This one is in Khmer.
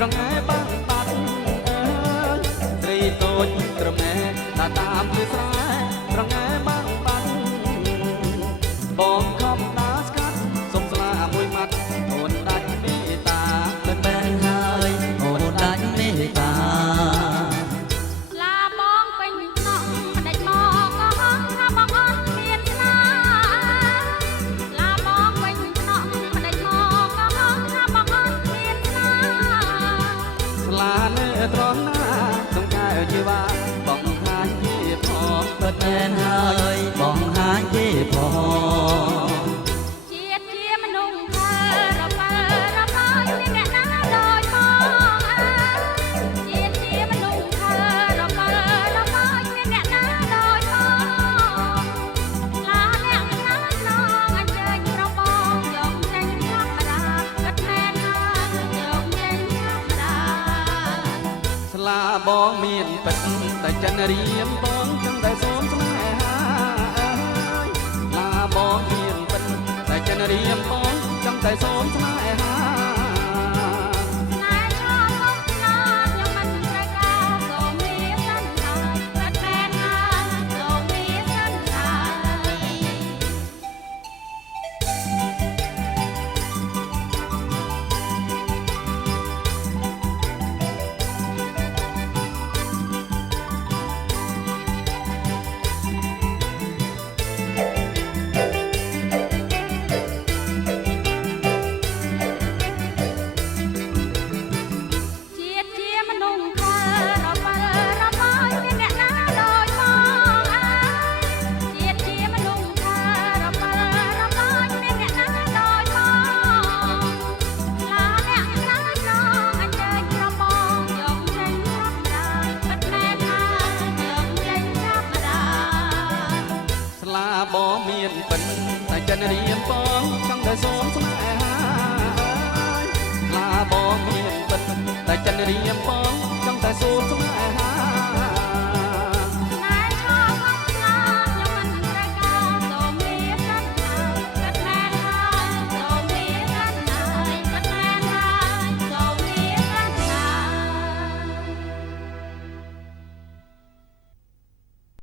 ត្រង់ឯបាំងបាត់អើយត្រីតូចត្រង់ឯតាតាមលឺស្រែត្រង់ឯបាំងបាត់បងខំដាស្កាត់សុំស្លាមួយម៉ាត់អូនដាច់មេត្តាមិនបែរហើយអូនដាច់មេត្តាឡាបងពេញខ្នងមិនដេចមកក៏ហងថាបងអត់មានស្នាឡាបងពេញខ្នងមិនដេចមកក៏ហងថាបងអត់មានស្នាស្លានៅត្រង់ណាក្នុងកែវជីវ៉ាបងហាញគេផងពិតមែនហើយបងហាញគេផងជាតិជាមនុស្សខើរបើរបើមានអ្នកណាដូចបងអើជាតិជាមនុស្សខើរបើរបើមានអ្នកណាដូចបងឡាអ្នកណានងអញ្ជើញប្របងយកចេញធម្មតាកាត់មែនហើយយកចេញធម្មតាស្លាបងមានពិតតែចិនរៀមបងចង់តែសូមស្នេហាអើយឡាបងមានពិតតែចិនរៀមបងចង់តែសូមស្នេហាស្នេហ៍ឆ្លងមកដល់ខ្ញុំមិនត្រូវការសូមមានសន្តានកាត់មែនហើយសូមមានសន្តានជាតិជាមនុស្សខើរបើរបើមានអ្នកណាដូចបងអើយជាតិជាមនុស្សខើរបើរបើមានអ្នកណាដូចបងឡាអ្នកណានងអញ្ជើញប្របងយកចេញធម្មតាពិតមែនហើយយកចេញធម្មតាស្លាបងមានពិតតែចិនរៀមបងចង់តែសូមស្នេហាអើយស្លាបងមានពិតតែចិនរៀមបងចង់តែសូមស្នេហា